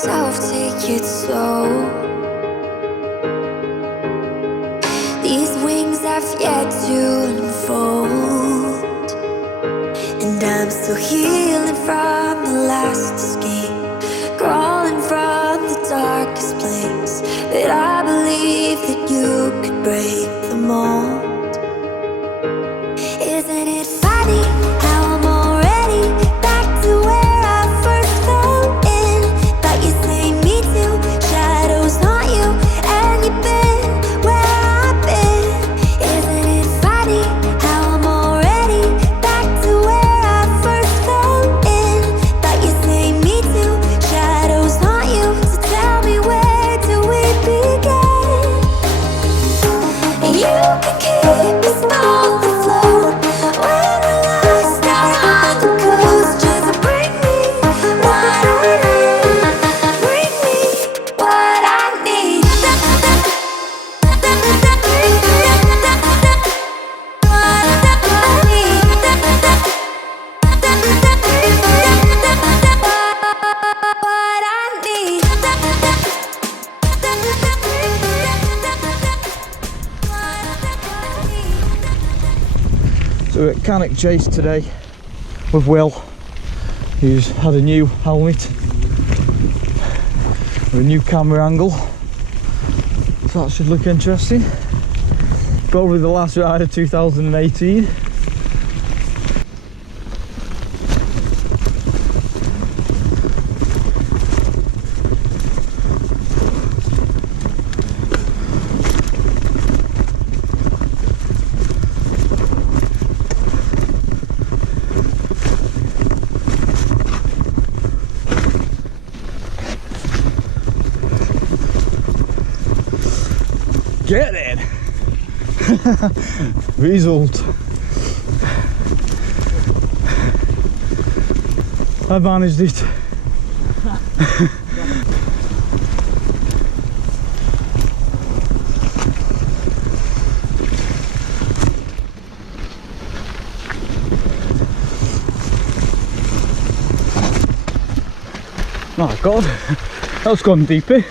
myself, take it slow. These wings have yet to unfold, and I'm still healing from the last escape, crawling from the darkest place. But I believe that you could break the mold. Isn't it funny how I'm already back to where I first fell in? But you say me too, shadows haunt you, and you've been where I've been. Isn't it funny how I'm already back to where I first fell in? But you say me too, shadows haunt you, so tell me, where do we begin? You can keep us both afloat when we're lost out on the coast. Just bring me what I need. Bring me what I need. So we're at Cannock Chase today with Will, who's had a new helmet with a new camera angle, so that should look interesting. Probably the last ride of 2018. Get it! Result. I managed it. Oh God, that's gone deeper.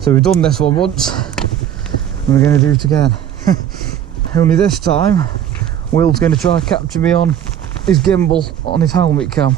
So we've done this one once, and we're going to do it again. Only this time, Will's going to try and capture me on his gimbal on his helmet cam.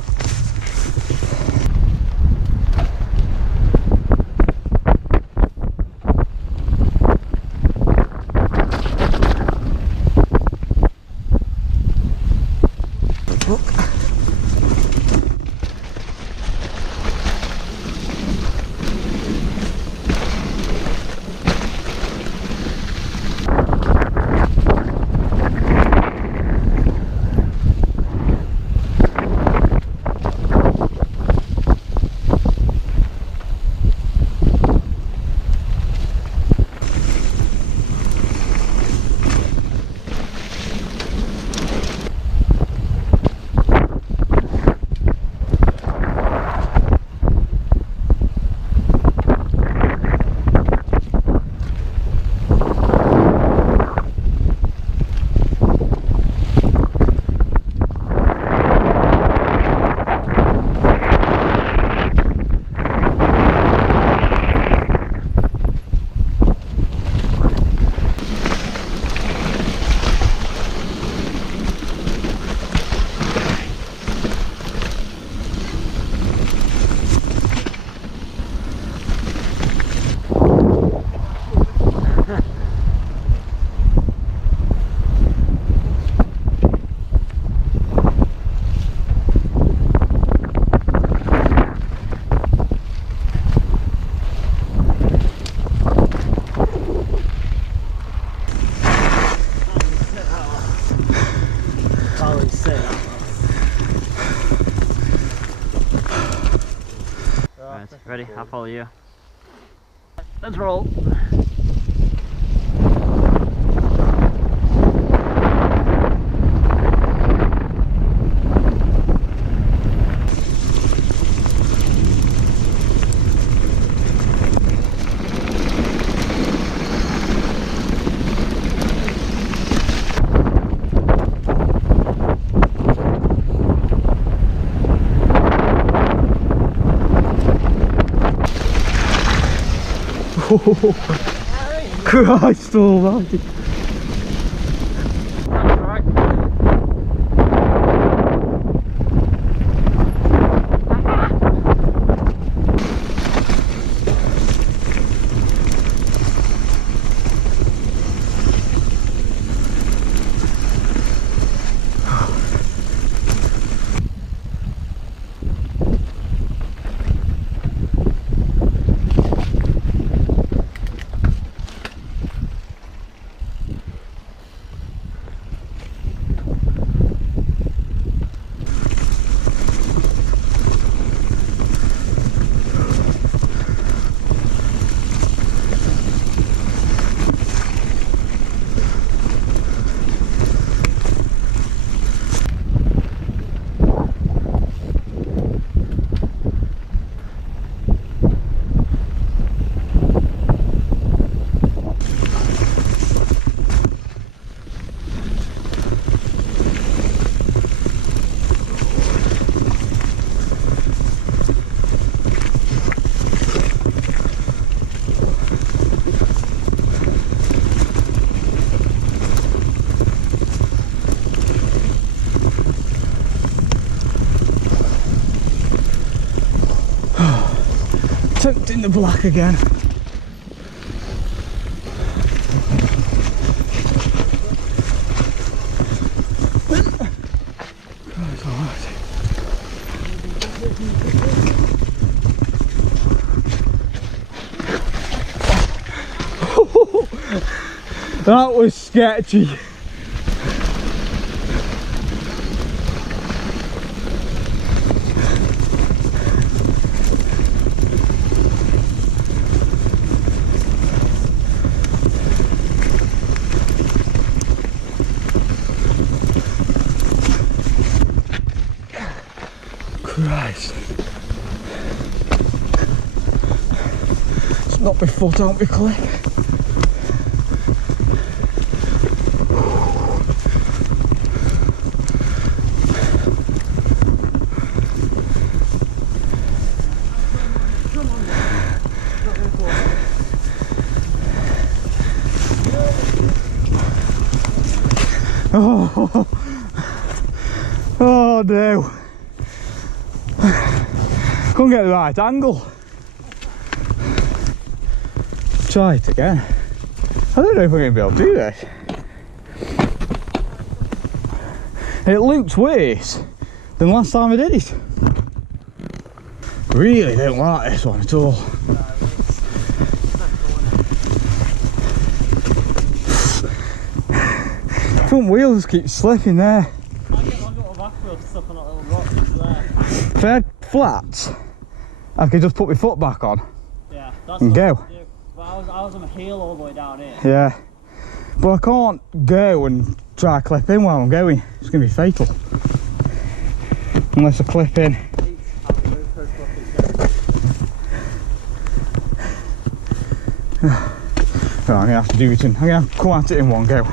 Ready? I'll follow you. Let's roll. Christ almighty. Tucked in the black again. That was sketchy. Christ. Let's knock my foot out my cliff. Oh, oh no. Couldn't get the right angle. Try it again. I don't know if I'm going to be able to do this. It looks worse than last time I did it. Really don't like this one at all. Front wheels keep slipping there. I've got a back wheel stuck on that little rock there. If I had flats, I could just put my foot back on. Yeah, that's and what go. I do. But I was on my heel all the way down here. Yeah, but I can't go and try to clip in while I'm going. It's going to be fatal. Unless I clip in. Right, I'm going to have to do it in. I'm going to have to come at it in one go.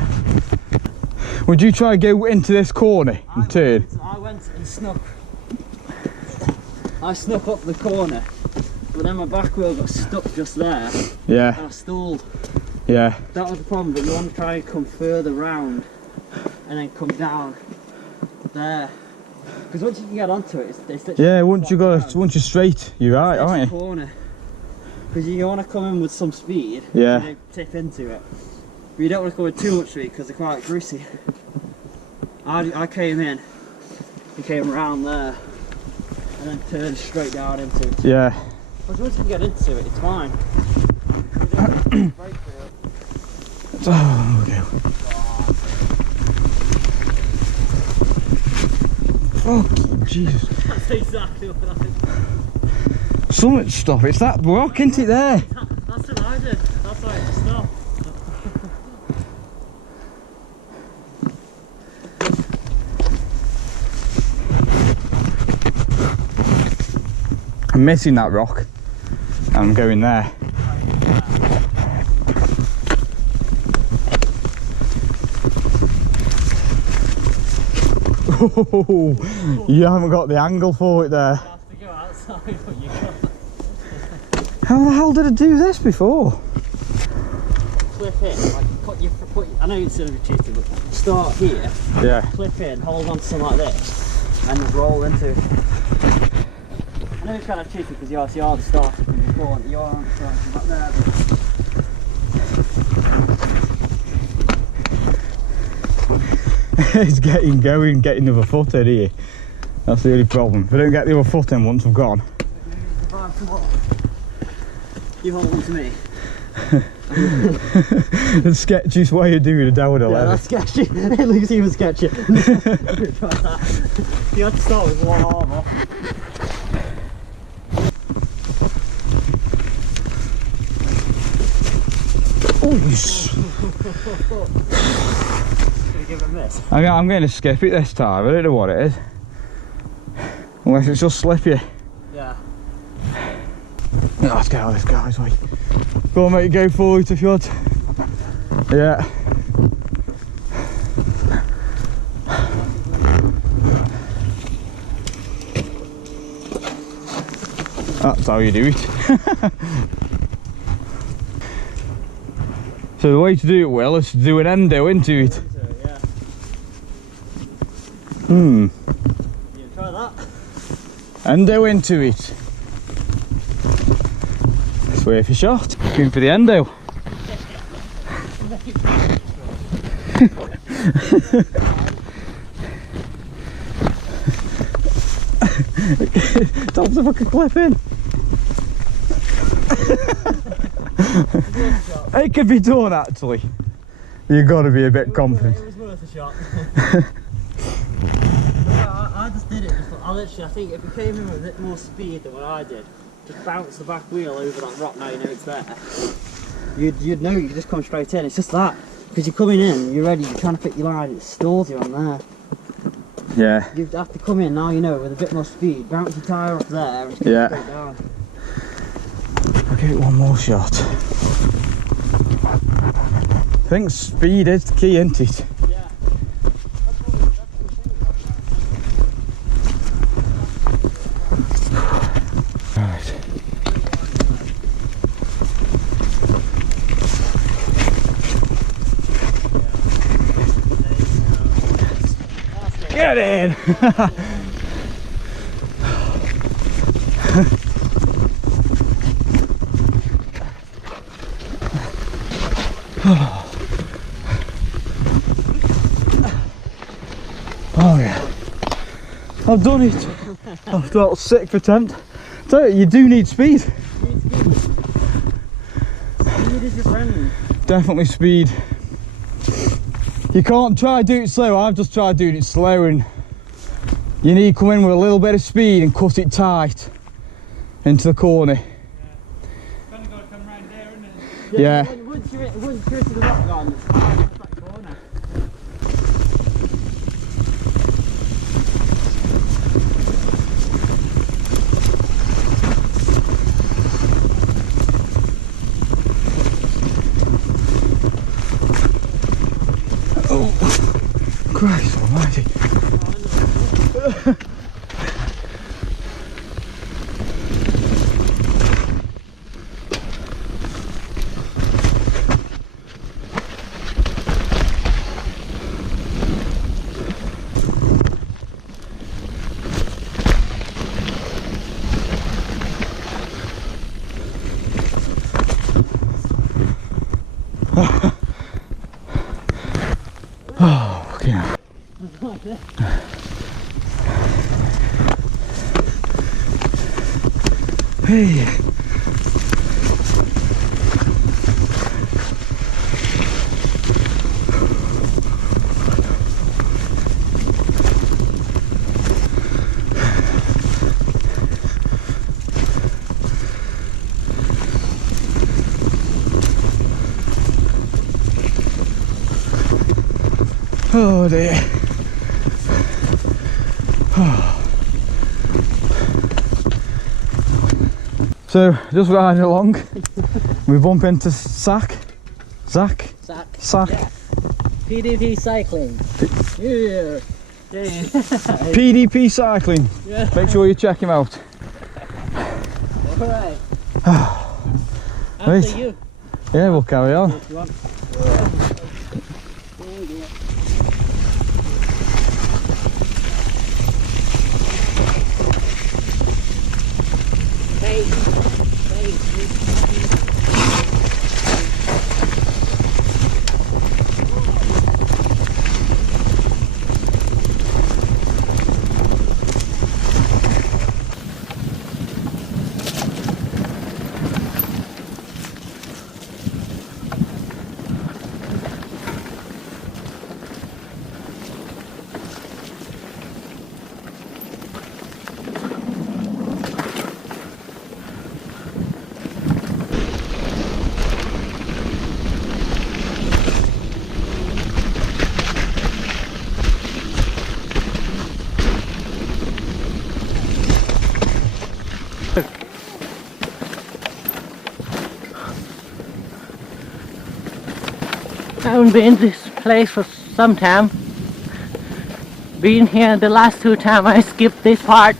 Would you try to go into this corner and turn? I went and snuck. I snuck up the corner, but then my back wheel got stuck just there. Yeah. And I stalled. Yeah. That was the problem, but you want to try and come further round and then come down there. Because once you can get onto it, it's literally Yeah, once you're straight, you're right, aren't you? Corner. Because you want to come in with some speed, Yeah. and then tip into it. But you don't want to come with too much speed because they're quite greasy. I came in, he came around there, and then turned straight down into it. Yeah. Because once you can get into it, it's fine. Oh, okay. Fucking Jesus. That's exactly what I did. Something stop, it's that rock, isn't it there? That's what I did. That's why it just stopped. I'm missing that rock. I'm going there. Oh, you haven't got the angle for it there. You have to go outside, but you can't. How the hell did I do this before? clip in, like I know it's gonna be cheating, but start here, Yeah. clip in, hold on to something like this, and then roll into. I know it's kind of cheeky because you obviously are the starter from before, and you are starting from back there. It's getting getting the other foot in here. That's the only problem. If I don't get the other foot in once I've gone. You hold on to me. The sketchiest way of doing a downhill. Yeah, that's sketchy. It looks even sketchier. You have to start with one arm off. Oh, Give it a miss. I'm going to skip it this time. I don't know what it is. Unless it's just slippy. Yeah. No, let's get out of this guy's way. Go on, mate, go forward if you want. Yeah. That's how you do it. So the way to do it well is to do an endo into it. Yeah. Hmm. You try that. Endo into it. It's worth a shot. Going for the endo. Top the fucking clip in. It could be done actually. You've got to be a bit confident. It was worth a shot. I just did it. I think if it came in with a bit more speed than what I did, just bounce the back wheel over that rock. Now you know it's there. You'd know you could just come straight in. It's just that because you're coming in, you're ready, you're trying to pick your line, it stalls you on there. Yeah. You have to come in now, you know, with a bit more speed, bounce your tyre off there, and just Yeah. straight down. I'll give it one more shot. I think speed is the key, isn't it? Yeah. Right. Get in! Oh yeah, I've done it. After that sixth attempt. So you do need speed. Speed is your friend. Definitely speed. You can't try do it slow. I've just tried doing it slow, and you need to come in with a little bit of speed and cut it tight into the corner. Kind of got to come round there, isn't it? Yeah. Once you're to the rock garden, it's hard to that corner. Christ almighty. Oh, fucking hell. Hey. Oh dear. So, just riding along, we bump into Zach. Sack. Yeah. PDPCycling. Yeah. PDPCycling. Yeah. Make sure you check him out. Alright. Right. After you. Yeah, we'll carry on. If you want. I haven't been to this place for some time. Been here the last 2 times I skipped this part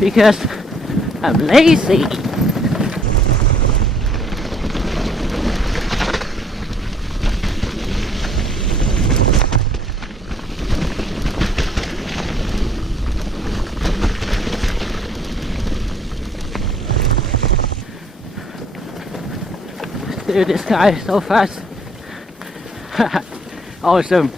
because I'm lazy. Dude, this guy is so fast. Awesome.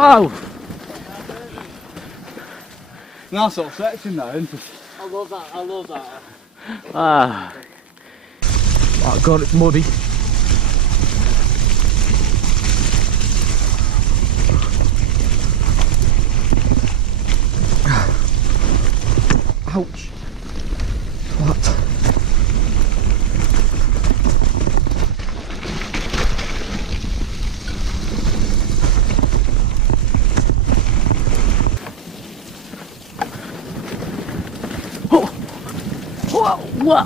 Oh! Nice little section though, isn't it? I love that, I love that. Ah. Oh god, it's muddy. Ouch. Flat. Whoa!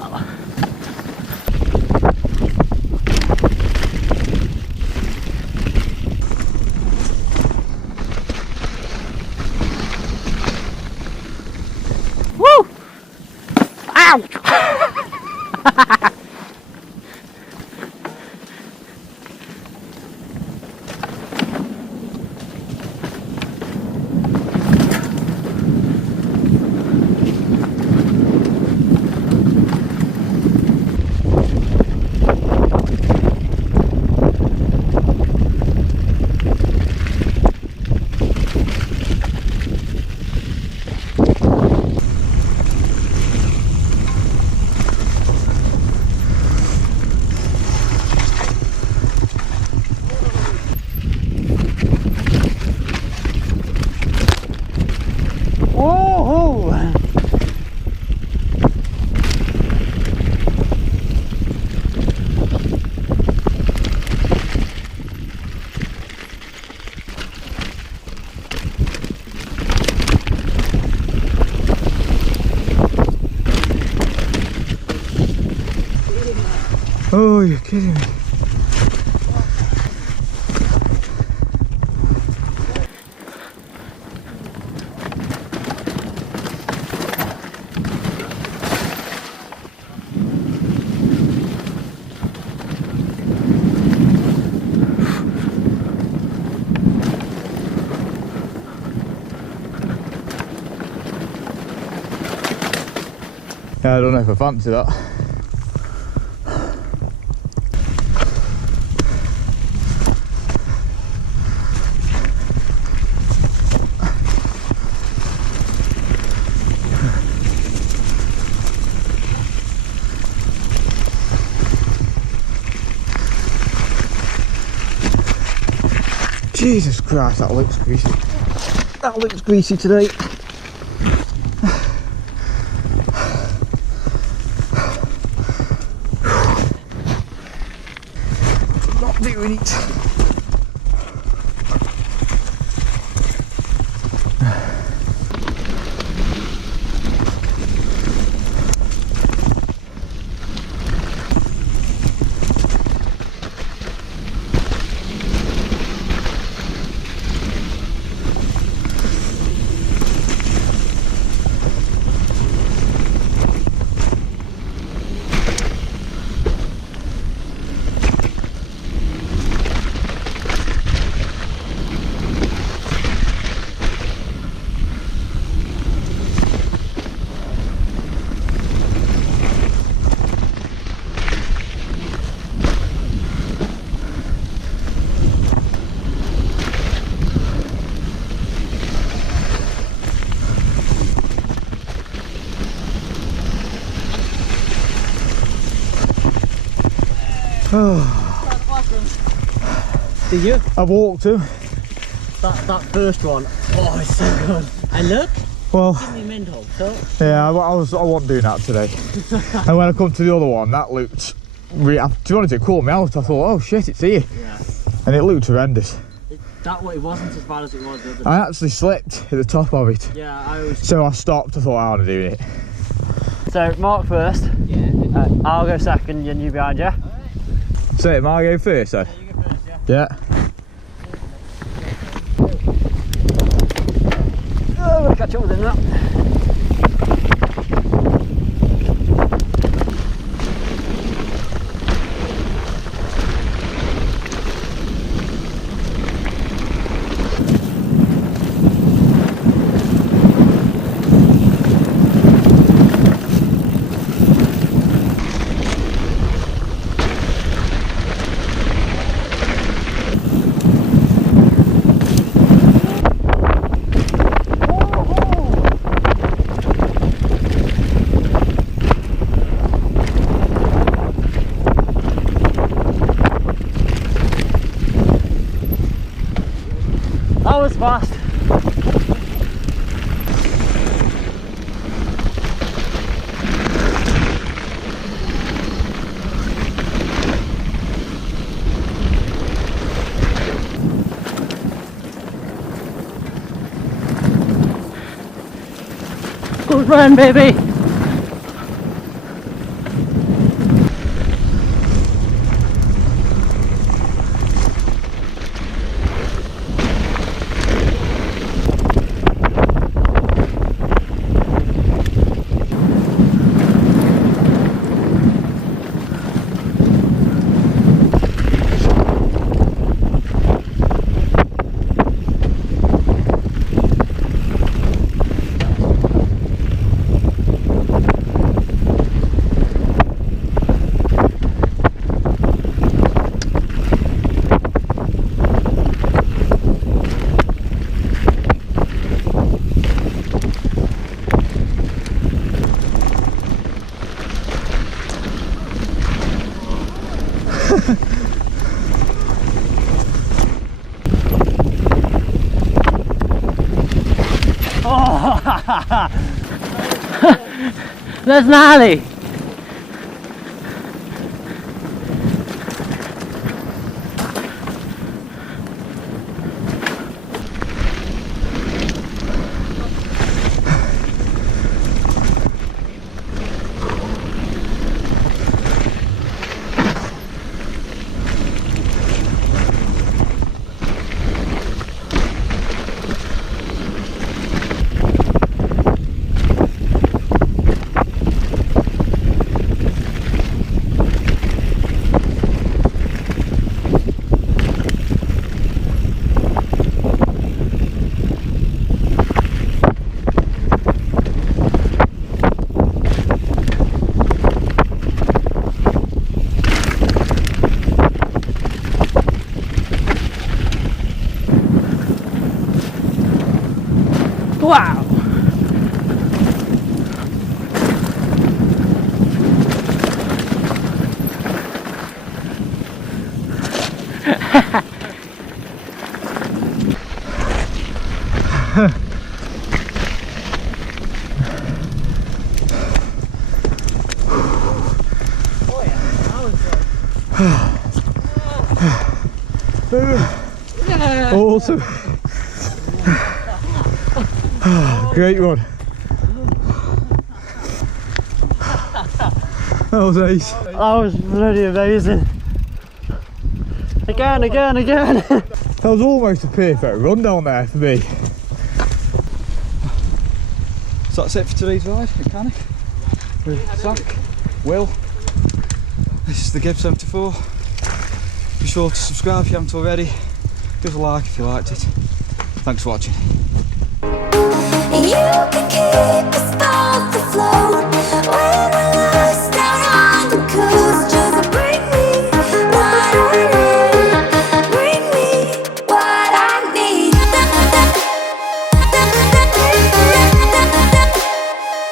Woo! Ouch! Oh, you're kidding me. Yeah, I don't know if I fancy that. Jesus Christ, that looks greasy. That looks greasy today. Not doing it. Do you? I walked him. That first one, oh, it's so good. And look, Well, give me mental. So yeah, I wasn't doing that today. And when I come to the other one, that looked, to be honest, it caught me out. I thought, oh shit, it's here. yeah, And it looked horrendous. that way it wasn't as bad as it was the other. I actually slipped at the top of it. Yeah, I was. So I stopped, I thought, I want to do it. So Mark first. Yeah. I'll go second, and you behind you. So am I go first then? You go first, yeah. Yeah. Oh, I'm gonna catch up with him now. That was fast. Good run, baby. That's gnarly. Wow. Awesome. Great one. That was ace. That was bloody amazing. Again. That was almost a perfect run down there for me. So that's it for today's ride at Cannock with Zach, Will. This is the Gibb 74. Be sure to subscribe if you haven't already. Give us a like if you liked it. Thanks for watching. You can keep us both afloat when we're lost out on the coast. Just bring me what I need. Bring me what I need.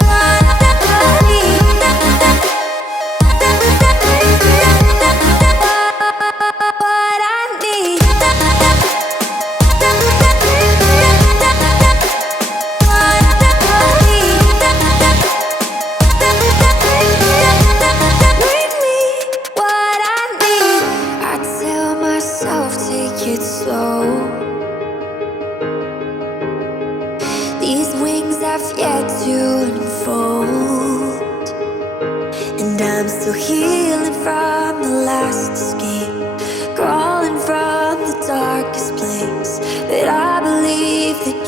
What I need. These wings have yet to unfold, and I'm still healing from the last escape, crawling from the darkest place. But I believe that